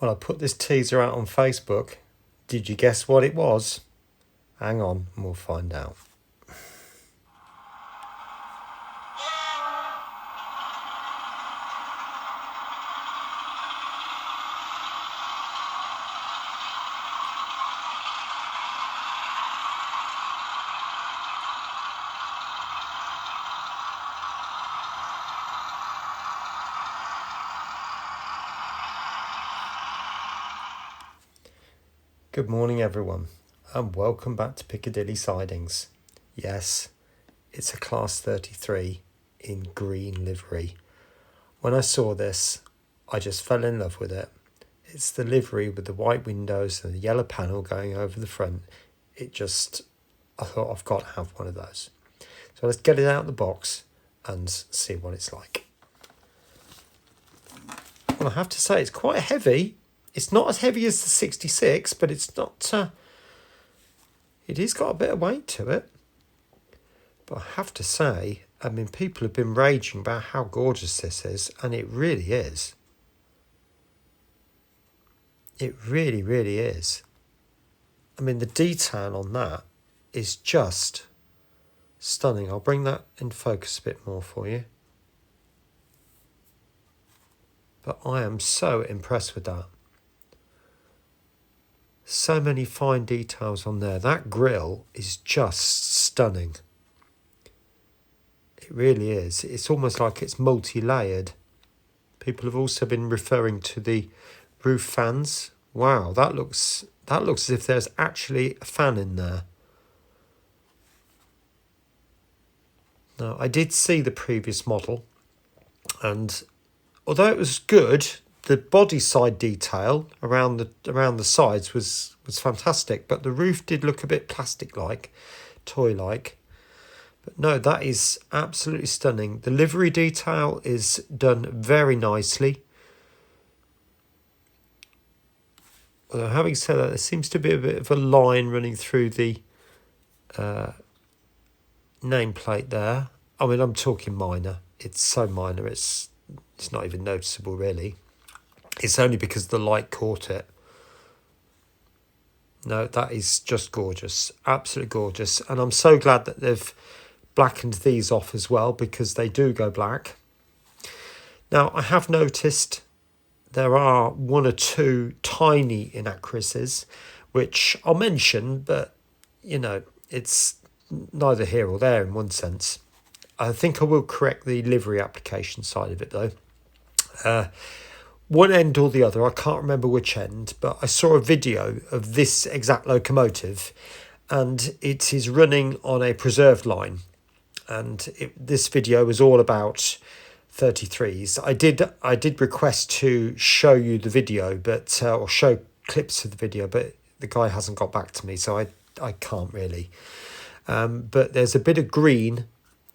Well, I put this teaser out on Facebook. Did you guess what it was? Hang on and we'll find out. Good morning everyone and welcome back to Piccadilly Sidings. Yes, it's a Class 33 in green livery. When I saw this, I just fell in love with it. It's the livery with the white windows and the yellow panel going over the front. I thought I've got to have one of those. So let's get it out of the box and see what it's like. Well, I have to say it's quite heavy. It's not as heavy as the 66, but it's not... it has got a bit of weight to it. But I have to say, I mean, people have been raging about how gorgeous this is, and it really is. It really, really is. I mean, the detail on that is just stunning. I'll bring that in focus a bit more for you. But I am so impressed with that. So many fine details on there. That grille is just stunning. It really is. It's almost like it's multi-layered. People have also been referring to the roof fans. Wow, that looks as if there's actually a fan in there. Now, I did see the previous model, and although it was good, the body side detail around the sides was fantastic, but the roof did look a bit plastic-like, toy-like. But no, that is absolutely stunning. The livery detail is done very nicely. Although having said that, there seems to be a bit of a line running through the nameplate there. I mean, I'm talking minor. It's so minor, it's not even noticeable really. It's only because the light caught it. No, that is just gorgeous. Absolutely gorgeous. And I'm so glad that they've blackened these off as well, because they do go black. Now, I have noticed there are one or two tiny inaccuracies, which I'll mention, but, you know, it's neither here or there in one sense. I think I will correct the livery application side of it, though. One end or the other, I can't remember which end, but I saw a video of this exact locomotive, and it is running on a preserved line. And this video was all about 33s. I did request to show you the video, but or show clips of the video, but the guy hasn't got back to me, so I can't really. But there's a bit of green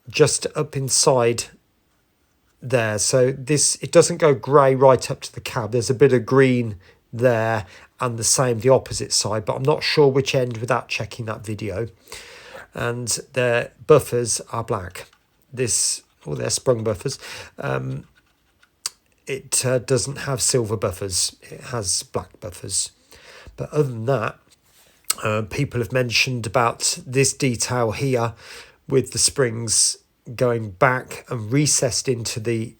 just up inside there, so it doesn't go grey right up to the cab. There's a bit of green there, and the same the opposite side, but I'm not sure which end without checking that video. And their buffers are black. They're sprung buffers. It doesn't have silver buffers. It has black buffers. But other than that, people have mentioned about this detail here with the springs going back and recessed into the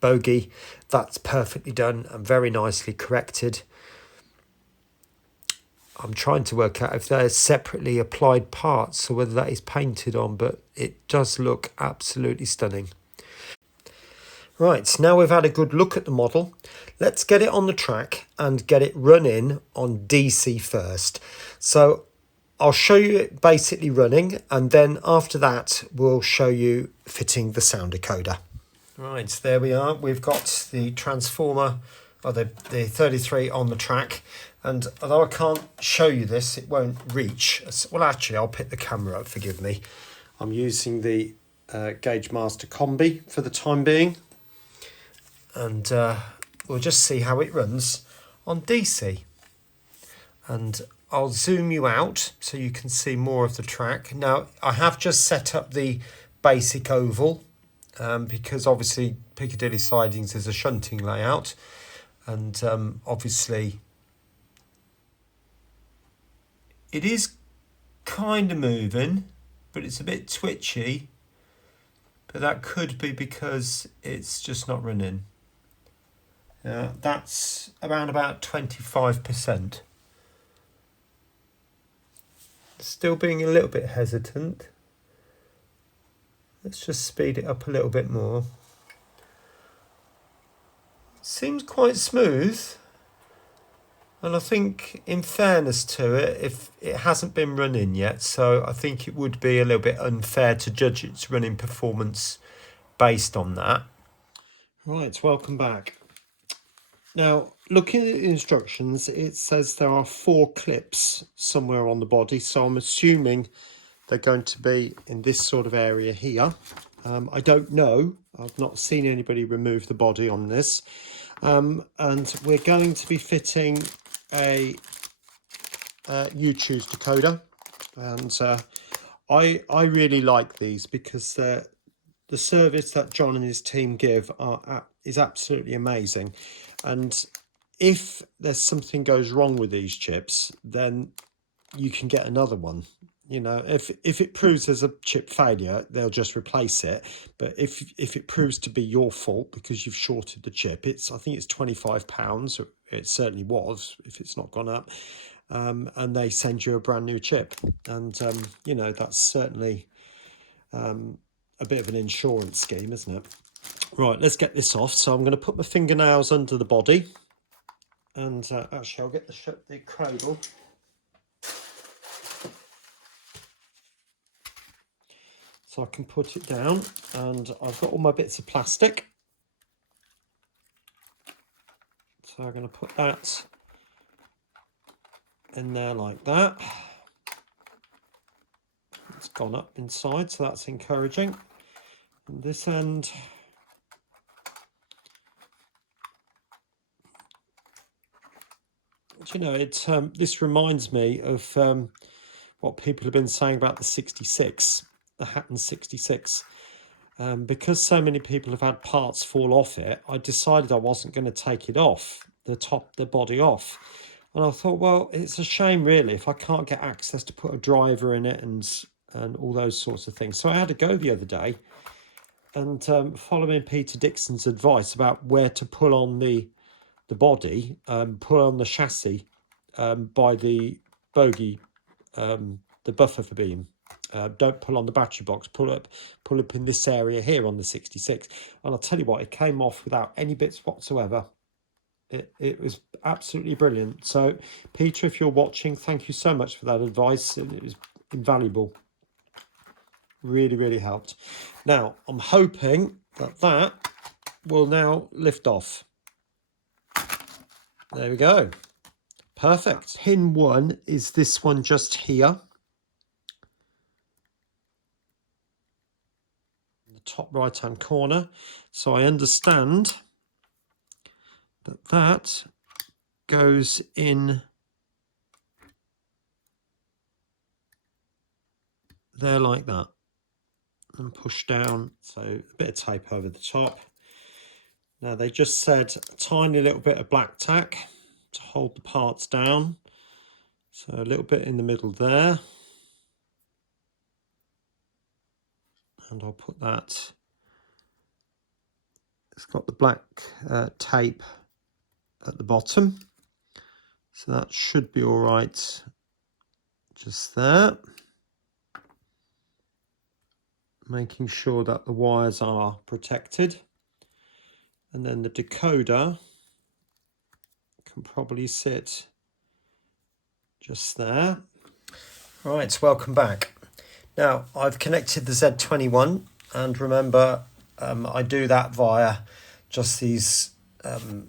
bogie. That's perfectly done and very nicely corrected. I'm trying to work out if they're separately applied parts or whether that is painted on, but it does look absolutely stunning. Right, so now we've had a good look at the model. Let's get it on the track and get it running on DC first. So I'll show you it basically running, and then after that we'll show you fitting the sound decoder. Right, so there we are. We've got the transformer, or the 33 on the track. And although I can't show you this, it won't reach. Well, actually, I'll pick the camera up, forgive me. I'm using the Gauge Master Combi for the time being. And we'll just see how it runs on DC. And I'll zoom you out so you can see more of the track. Now, I have just set up the basic oval because obviously Piccadilly Sidings is a shunting layout. and obviously it is kind of moving, but it's a bit twitchy, but that could be because it's just not running. That's around about 25%. Still being a little bit hesitant. Let's just speed it up a little bit more. Seems quite smooth. And I think, in fairness to it, if it hasn't been running yet, so I think it would be a little bit unfair to judge its running performance based on that. Right, welcome back. Now, looking at the instructions, it says there are 4 clips somewhere on the body, so I'm assuming they're going to be in this sort of area here. I don't know. I've not seen anybody remove the body on this. And we're going to be fitting a Youchoos decoder. And I really like these because the service that John and his team give is absolutely amazing. And if there's something goes wrong with these chips, then you can get another one. You know, if it proves there's a chip failure, they'll just replace it. But if it proves to be your fault because you've shorted the chip, I think it's £25. It certainly was, if it's not gone up. And they send you a brand new chip. And you know, that's certainly a bit of an insurance scheme, isn't it? Right, let's get this off. So I'm going to put my fingernails under the body, and actually I'll get the cradle. So I can put it down, and I've got all my bits of plastic. So I'm going to put that in there like that. It's gone up inside, so that's encouraging. And this end, you know, this reminds me of what people have been saying about the 66, the Hatton 66. Because so many people have had parts fall off it, I decided I wasn't going to take it off, the body off. And I thought, well, it's a shame really if I can't get access to put a driver in it and all those sorts of things. So I had a go the other day, and following Peter Dixon's advice about where to pull on the body, pull on the chassis by the bogie, the buffer for beam. Don't pull on the battery box, pull up in this area here on the 66. And I'll tell you what, it came off without any bits whatsoever. It was absolutely brilliant. So Peter, if you're watching, thank you so much for that advice. It was invaluable. Really, really helped. Now, I'm hoping that will now lift off. There we go. Perfect. Pin 1 is this one just here. Top right hand corner. So I understand that goes in there like that and push down. So a bit of tape over the top. Now they just said a tiny little bit of black tack to hold the parts down. So a little bit in the middle there. And I'll put that, it's got the black tape at the bottom, so that should be all right just there. Making sure that the wires are protected, and then the decoder can probably sit just there. Right, welcome back. Now, I've connected the Z21, and remember, I do that via just these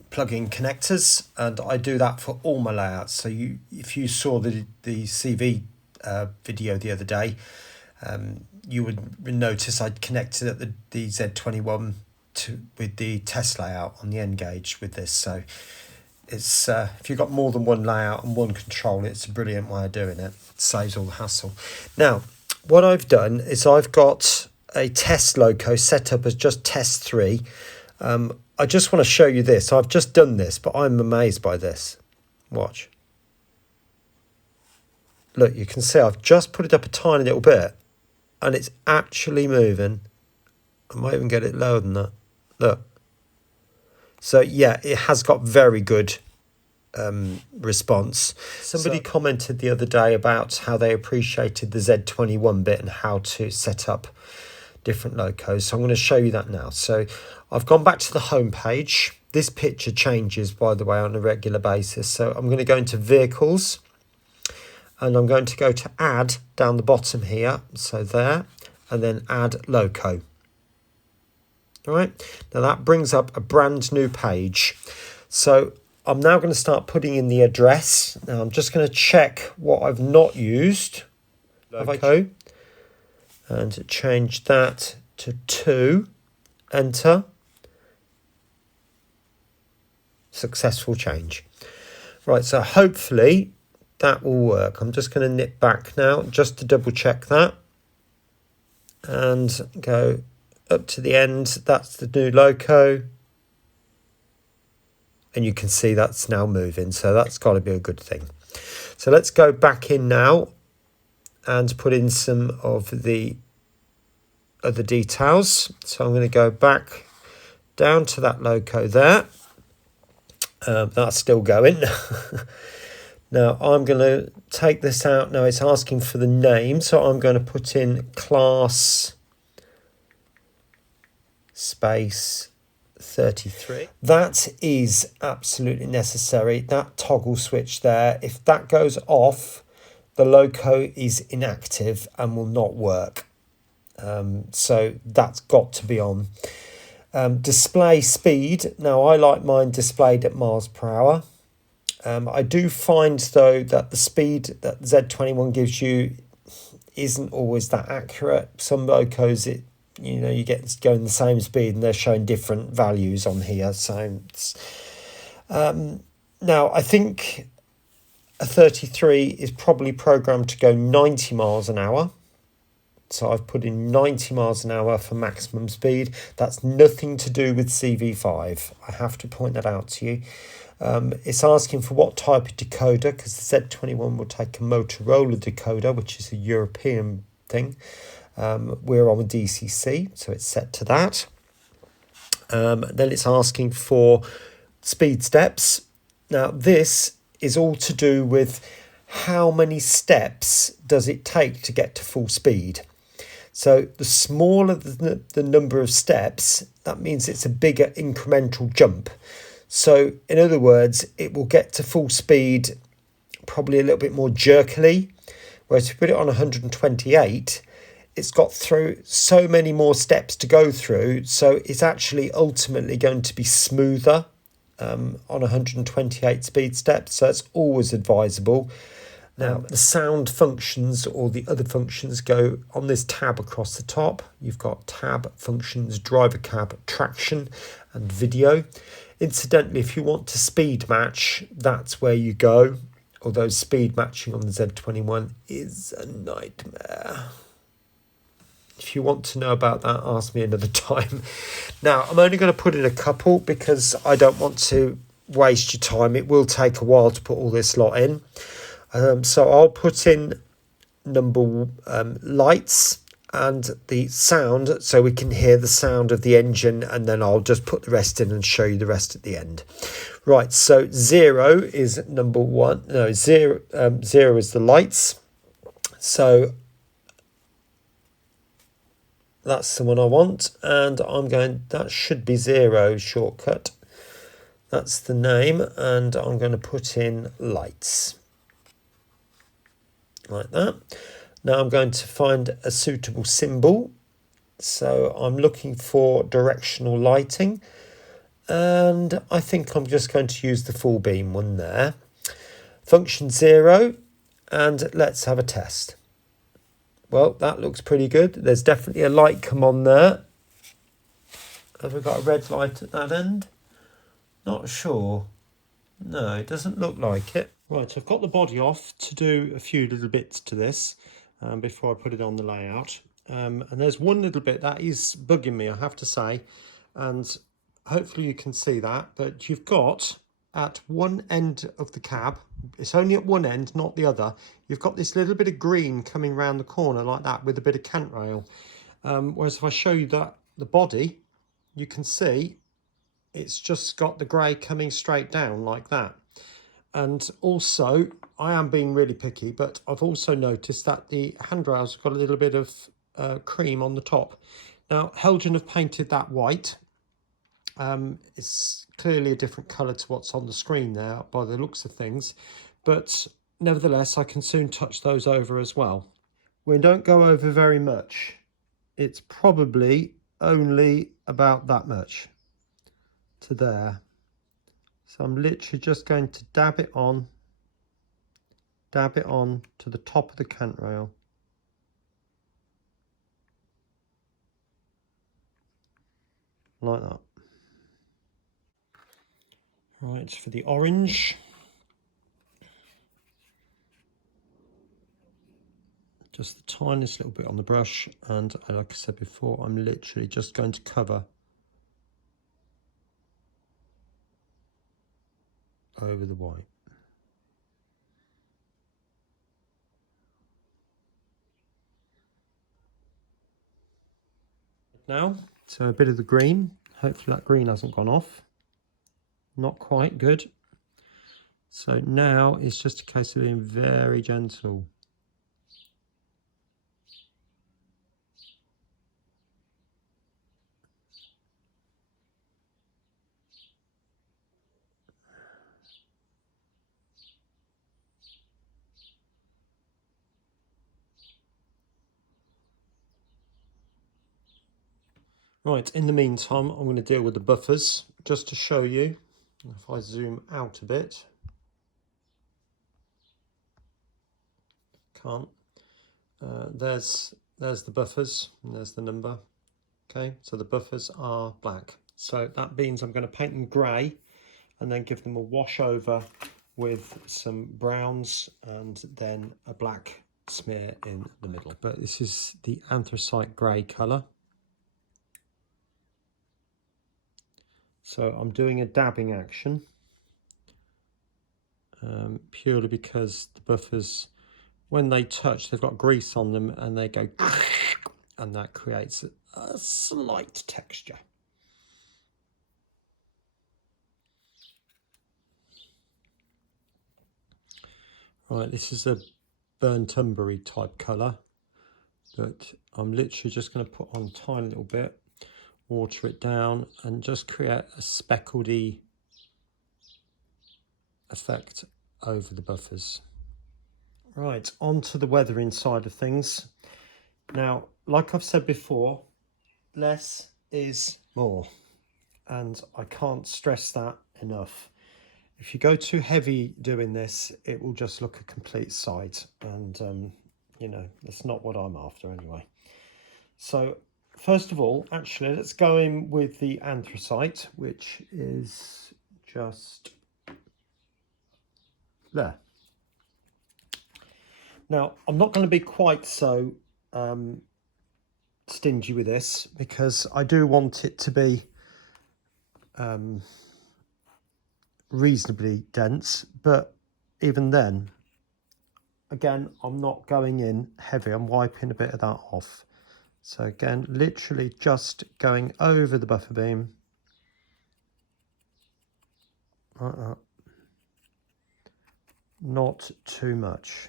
plug-in connectors, and I do that for all my layouts. So if you saw the CV video the other day, you would notice I'd connected at the Z21 with the test layout on the N gauge with this. So it's if you've got more than one layout and one control, it's a brilliant way of doing it. It saves all the hassle. Now, what I've done is I've got a test loco set up as just test 3. I just want to show you this. I've just done this, but I'm amazed by this. Watch. Look, you can see I've just put it up a tiny little bit and it's actually moving. I might even get it lower than that. Look. So yeah, it has got very good response. Somebody commented the other day about how they appreciated the Z21 bit and how to set up different locos. So I'm going to show you that now. So I've gone back to the home page. This picture changes, by the way, on a regular basis. So I'm going to go into vehicles and I'm going to go to add down the bottom here. So there, and then add loco. All right. Now that brings up a brand new page. So I'm now going to start putting in the address. Now I'm just going to check what I've not used. Loco. And change that to 2. Enter. Successful change. Right, so hopefully that will work. I'm just going to nip back now just to double check that. And go up to the end. That's the new loco. And you can see that's now moving. So that's got to be a good thing. So let's go back in now and put in some of the other details. So I'm going to go back down to that loco there. That's still going. Now I'm going to take this out. Now it's asking for the name. So I'm going to put in class space 33. That is absolutely necessary. That toggle switch there, if that goes off, the loco is inactive and will not work. So that's got to be on. Display speed. Now I like mine displayed at miles per hour. I do find though that the speed that Z21 gives you isn't always that accurate. Some locos you get going the same speed and they're showing different values on here. So now I think a 33 is probably programmed to go 90 miles an hour. So I've put in 90 miles an hour for maximum speed. That's nothing to do with CV5. I have to point that out to you. It's asking for what type of decoder, because the Z21 will take a Motorola decoder, which is a European thing. We're on a DCC, so it's set to that. Then it's asking for speed steps. Now this is all to do with how many steps does it take to get to full speed. So the smaller the number of steps, that means it's a bigger incremental jump. So in other words, it will get to full speed probably a little bit more jerkily, whereas if you put it on 128, it's got through so many more steps to go through, so it's actually ultimately going to be smoother on 128 speed steps, so it's always advisable. Now the sound functions, or the other functions, go on this tab across the top. You've got tab functions, driver cab, traction and video. Incidentally, if you want to speed match, that's where you go, although speed matching on the Z21 is a nightmare. If you want to know about that, ask me another time. Now, I'm only going to put in a couple because I don't want to waste your time. It will take a while to put all this lot in. So I'll put in number lights and the sound, so we can hear the sound of the engine, and then I'll just put the rest in and show you the rest at the end. Right, so 0 is number 1. No, 0 is the lights. So that's the one I want, and that should be 0 shortcut. That's the name, and I'm going to put in lights. Like that. Now I'm going to find a suitable symbol. So I'm looking for directional lighting, and I think I'm just going to use the full beam one there. Function 0, and let's have a test. Well, that looks pretty good. There's definitely a light come on there. Have we got a red light at that end? Not sure. No, it doesn't look like it. Right, I've got the body off to do a few little bits to this before I put it on the layout. And there's one little bit that is bugging me, I have to say. And hopefully you can see that, but you've got at one end of the cab, it's only at one end, not the other, you've got this little bit of green coming around the corner like that with a bit of cant rail. Whereas if I show you that the body, you can see it's just got the grey coming straight down like that. And also, I am being really picky, but I've also noticed that the handrails have got a little bit of cream on the top. Now, Heljan have painted that white. It's clearly a different colour to what's on the screen there by the looks of things. But nevertheless, I can soon touch those over as well. We don't go over very much. It's probably only about that much to there. So I'm literally just going to dab it on to the top of the cant rail. Like that. Right, for the orange. Just the tiniest little bit on the brush, and like I said before, I'm literally just going to cover over the white. Now, so a bit of the green. Hopefully that green hasn't gone off. Not quite good. So now it's just a case of being very gentle. Right, in the meantime, I'm going to deal with the buffers just to show you. If I zoom out a bit, can't. There's the buffers, and there's the number. Okay, so the buffers are black. So that means I'm going to paint them grey and then give them a wash over with some browns and then a black smear in the middle. But this is the anthracite grey colour. So I'm doing a dabbing action purely because the buffers, when they touch, they've got grease on them and they go and that creates a slight texture. Right, this is a burnt umbery type colour, but I'm literally just going to put on a tiny little bit, water it down and just create a speckledy effect over the buffers. Right, on to the weathering side of things. Now, like I've said before, less is more, and I can't stress that enough. If you go too heavy doing this, it will just look a complete sight, and you know, that's not what I'm after anyway. So first of all, actually, let's go in with the anthracite, which is just there. Now, I'm not going to be quite so stingy with this because I do want it to be reasonably dense, but even then, again, I'm not going in heavy. I'm wiping a bit of that off. So again, literally just going over the buffer beam like that. Not too much.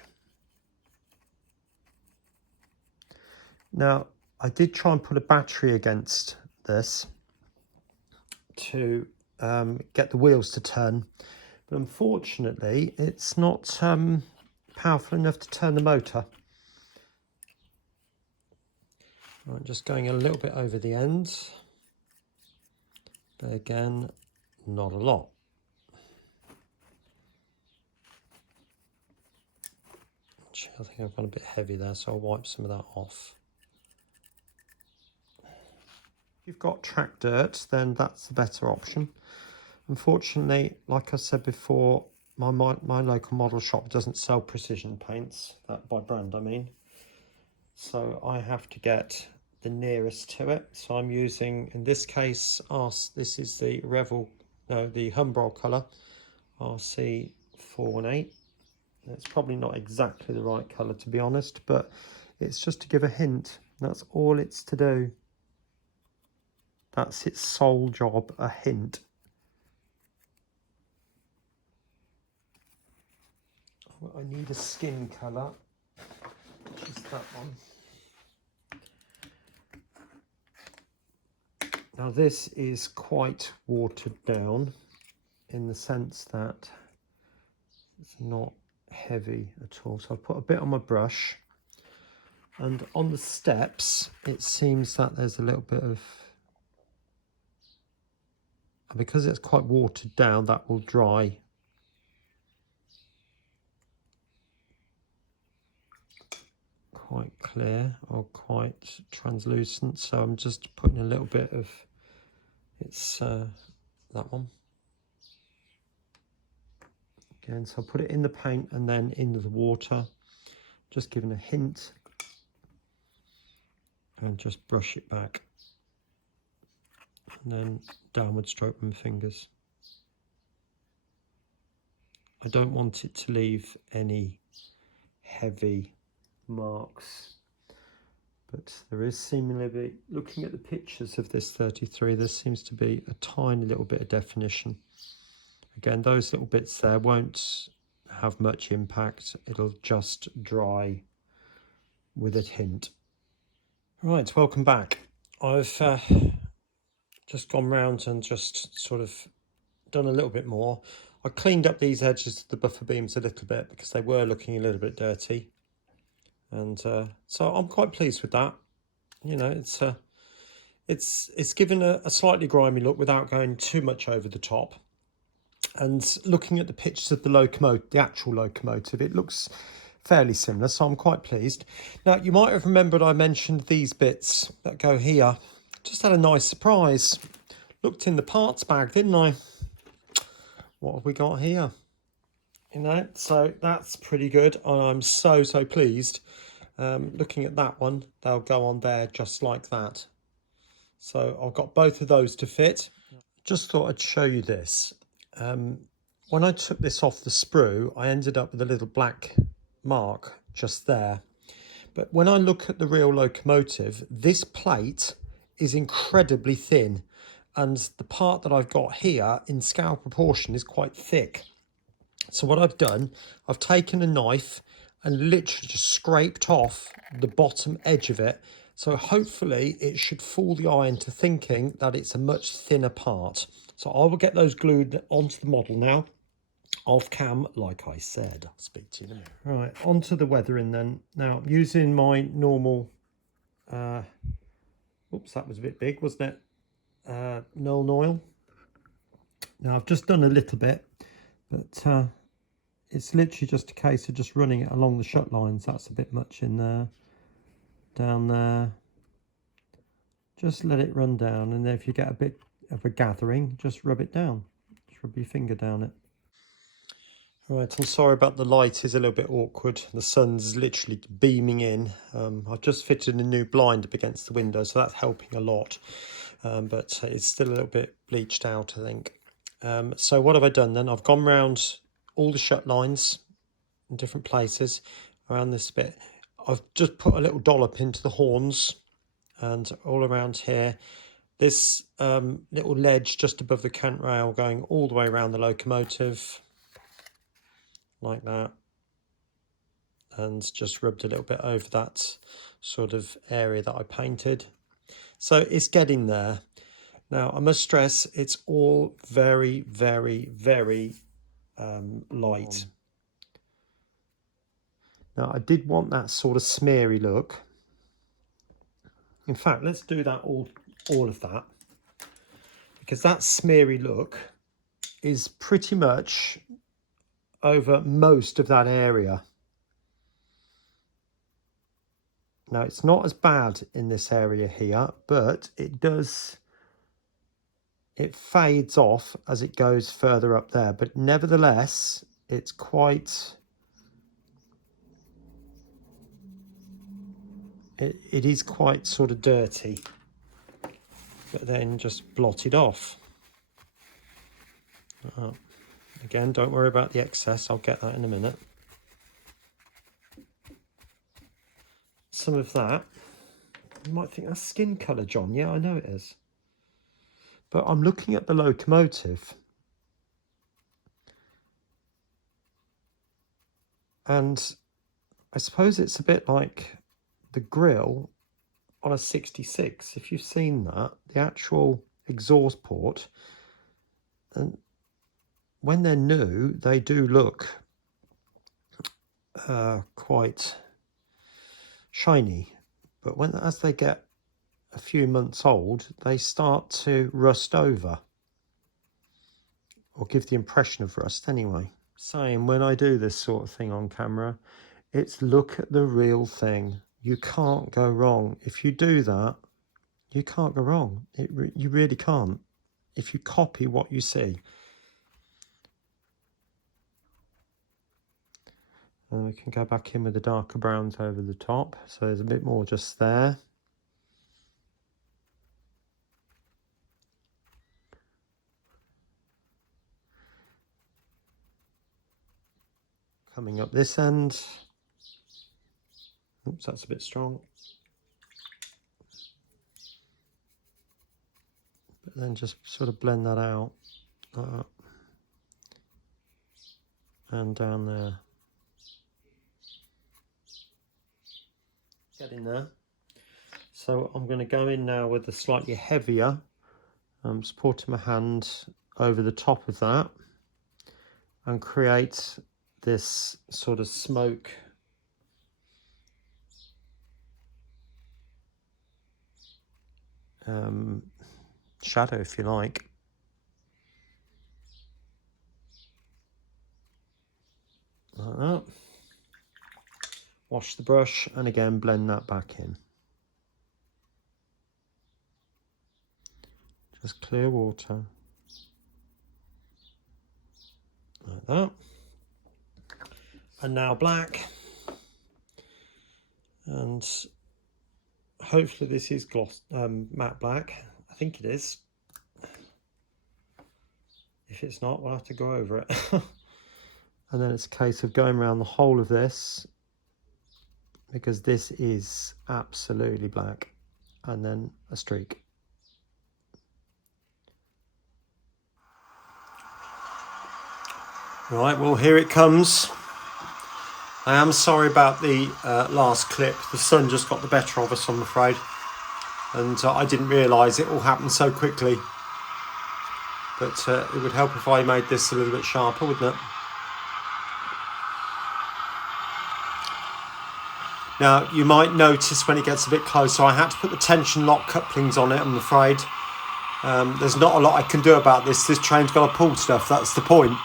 Now, I did try and put a battery against this to get the wheels to turn, but unfortunately it's not powerful enough to turn the motor. Right, just going a little bit over the end, but again, not a lot. Actually, I think I've gone a bit heavy there, so I'll wipe some of that off. If you've got track dirt, then that's the better option. Unfortunately, like I said before, my local model shop doesn't sell precision paints, that by brand I mean. So I have to get the nearest to it. So I'm using, in this case, this is the the Humbrol colour, RC418. It's probably not exactly the right colour, to be honest, but it's just to give a hint. That's all it's to do. That's its sole job, a hint. Well, I need a skin colour, which is that one. Now this is quite watered down in the sense that it's not heavy at all. So I'll put a bit on my brush, and on the steps it seems that there's a little bit of, because it's quite watered down, that will dry. Quite clear or quite translucent, so I'm just putting a little bit of that one again. So I'll put it in the paint and then into the water, just giving a hint, and just brush it back, and then downward stroke with my fingers. I don't want it to leave any heavy marks, but there is seemingly, looking at the pictures of this 33, there seems to be a tiny little bit of definition. Again, those little bits there won't have much impact, it'll just dry with a hint. Right, welcome back. I've just gone round and just sort of done a little bit more. I cleaned up these edges of the buffer beams a little bit because they were looking a little bit dirty, and so I'm quite pleased with that. You know, it's given a slightly grimy look without going too much over the top. And looking at the pictures of the locomotive, the actual locomotive, it looks fairly similar, so I'm quite pleased. Now, you might have remembered I mentioned these bits that go here. Just had a nice surprise. Looked in the parts bag, didn't I? What have we got here? You know, so that's pretty good, and I'm so pleased. Looking at that one, they'll go on there just like that. So I've got both of those to fit. Just thought I'd show you this. When I took this off the sprue, I ended up with a little black mark just there. But when I look at the real locomotive, this plate is incredibly thin, and the part that I've got here in scale proportion is quite thick. So what I've done, I've taken a knife and literally just scraped off the bottom edge of it. So hopefully it should fool the eye into thinking that it's a much thinner part. So I will get those glued onto the model now, off cam, like I said. I'll speak to you in a minute. Right, onto the weathering then. Now, I'm using my normal, oops, that was a bit big, wasn't it? Null oil. Now, I've just done a little bit, but it's literally just a case of just running it along the shut lines. That's a bit much in there, down there. Just let it run down, and then if you get a bit of a gathering, just rub it down. Just rub your finger down it. Right, I'm sorry about the light is a little bit awkward. The sun's literally beaming in. I've just fitted a new blind up against the window, so that's helping a lot. But it's still a little bit bleached out, I think. So what have I done then? I've gone round all the shut lines in different places around this bit. I've just put a little dollop into the horns and all around here. This little ledge just above the cant rail going all the way around the locomotive, like that, and just rubbed a little bit over that sort of area that I painted. So it's getting there. Now, I must stress, it's all very light. Now, I did want that sort of smeary look. In fact, let's do that all of that, because that smeary look is pretty much over most of that area. Now, it's not as bad in this area here, but it fades off as it goes further up there, but nevertheless, it's quite it is quite sort of dirty, but then just blot it off. Again, don't worry about the excess, I'll get that in a minute. Some of that, you might think that's skin colour, John. Yeah, I know it is. But I'm looking at the Locomotive, and I suppose it's a bit like the grille on a 66. If you've seen that, the actual exhaust port, and when they're new, they do look quite shiny, but as they get a few months old, they start to rust over, or give the impression of rust anyway. Saying when I do this sort of thing on camera, it's look at the real thing. You can't go wrong. If you do that, you can't go wrong. You really can't. If you copy what you see. And we can go back in with the darker browns over the top. So there's a bit more just there. Coming up this end. Oops, that's a bit strong. But then just sort of blend that out. And down there. Get in there. So I'm going to go in now with the slightly heavier, supporting my hand over the top of that, and create this sort of smoke shadow, if you like. Like that. Wash the brush and again blend that back in. Just clear water. Like that. And now black. And hopefully this is gloss matte black. I think it is. If it's not, we'll have to go over it. And then it's a case of going around the whole of this, because this is absolutely black, and then a streak. Right, well, here it comes. I am sorry about the last clip. The sun just got the better of us, I'm afraid. And I didn't realise it all happened so quickly. But it would help if I made this a little bit sharper, wouldn't it? Now, you might notice when it gets a bit closer, I had to put the tension lock couplings on it, I'm afraid. There's not a lot I can do about this. This train's got to pull stuff, that's the point.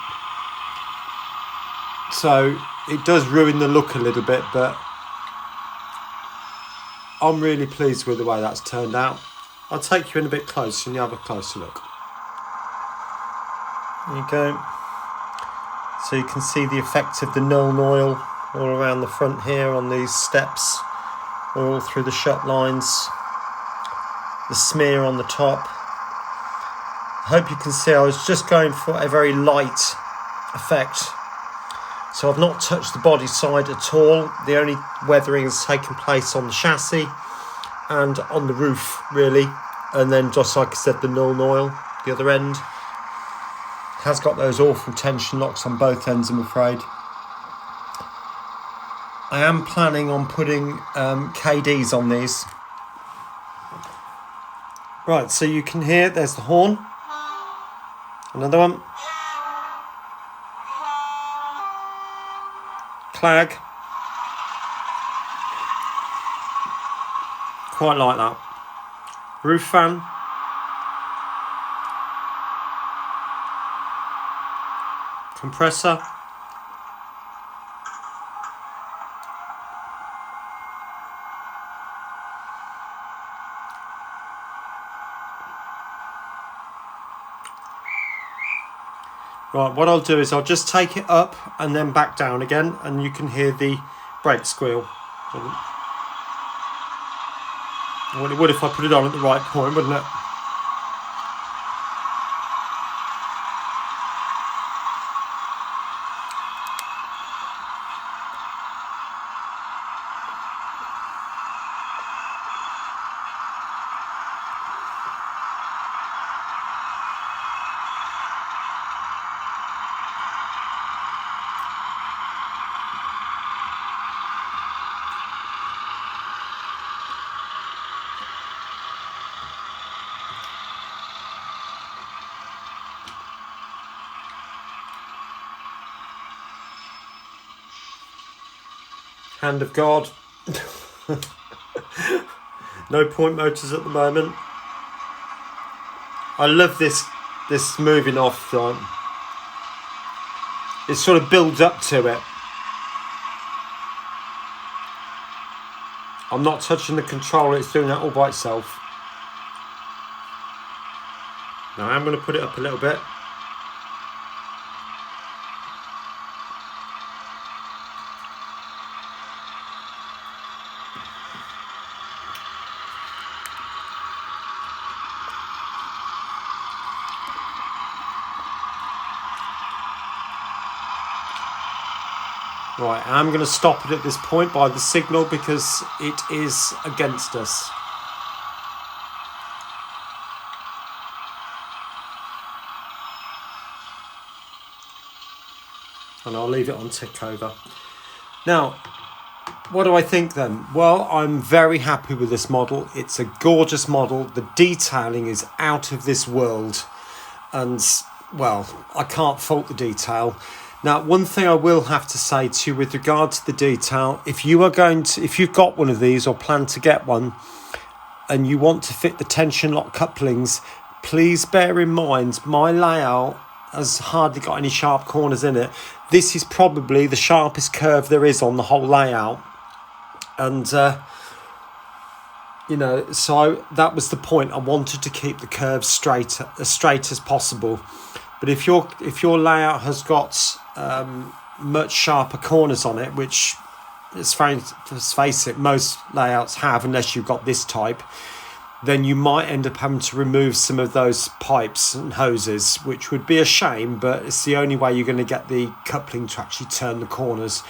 So it does ruin the look a little bit, but I'm really pleased with the way that's turned out. I'll take you in a bit closer and you have a closer look. There you go. So you can see the effect of the Nuln oil all around the front here on these steps, all through the shut lines, the smear on the top. I hope you can see I was just going for a very light effect. So I've not touched the body side at all. The only weathering has taken place on the chassis and on the roof, really. And then, just like I said, the Nuln oil, the other end, has got those awful tension locks on both ends, I'm afraid. I am planning on putting KDs on these. Right, so you can hear, there's the horn. Another one. Clag. Quite like that. Roof fan. Compressor. Right, what I'll do is I'll just take it up and then back down again, and you can hear the brake squeal. Well, it would if I put it on at the right point, wouldn't it? Hand of God. No point motors at the moment. I love this moving off. It sort of builds up to it. I'm not touching the controller, it's doing that all by itself. Now I'm going to put it up a little bit. Right, I'm going to stop it at this point by the signal because it is against us. And I'll leave it on tick over. Now, what do I think then? Well, I'm very happy with this model. It's a gorgeous model. The detailing is out of this world. And, well, I can't fault the detail. Now, one thing I will have to say to you with regard to the detail, if you've got one of these or plan to get one and you want to fit the tension lock couplings, please bear in mind my layout has hardly got any sharp corners in it. This is probably the sharpest curve there is on the whole layout. And, so that was the point. I wanted to keep the curves as straight as possible. But if your layout has got much sharper corners on it, which let's face it, most layouts have, unless you've got this type, then you might end up having to remove some of those pipes and hoses, which would be a shame, but it's the only way you're going to get the coupling to actually turn the corners.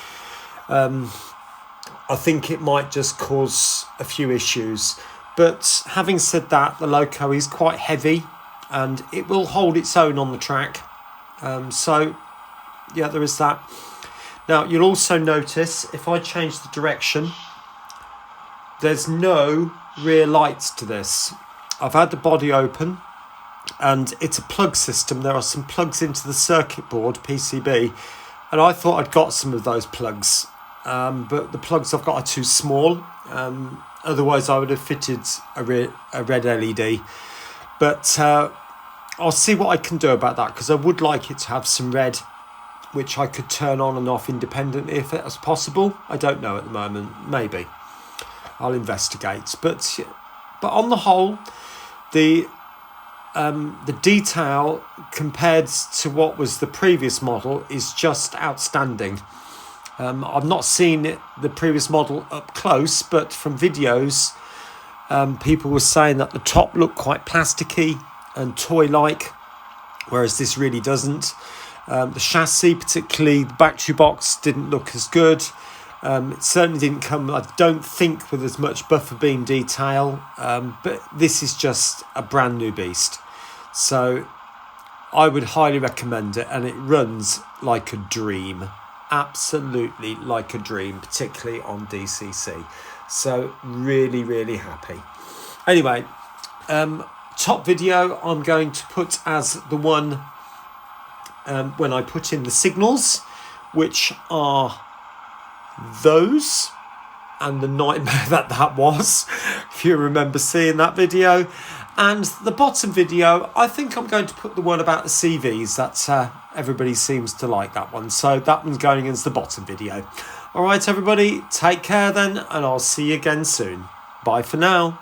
I think it might just cause a few issues. But having said that, the Loco is quite heavy and it will hold its own on the track. So, yeah, there is that. Now, you'll also notice if I change the direction, there's no rear lights to this. I've had the body open and it's a plug system. There are some plugs into the circuit board, PCB, and I thought I'd got some of those plugs. But the plugs I've got are too small. Otherwise, I would have fitted a red LED. But I'll see what I can do about that, because I would like it to have some red, which I could turn on and off independently if that's possible. I don't know at the moment. Maybe. I'll investigate. But on the whole, the detail compared to what was the previous model is just outstanding. I've not seen the previous model up close, but from videos, people were saying that the top looked quite plasticky and toy-like, whereas this really doesn't. The chassis, particularly the battery box, didn't look as good. It certainly didn't come, I don't think, with as much buffer beam detail, but this is just a brand new beast. So I would highly recommend it, and it runs like a dream. Absolutely like a dream, particularly on DCC. So really, really happy. Anyway, top video I'm going to put as the one when I put in the signals, which are those, and the nightmare that was, if you remember seeing that video. And the bottom video, I think I'm going to put the one about the CVs. That's everybody seems to like that one, so that one's going as the bottom video. All right, everybody, take care then, and I'll see you again soon. Bye for now.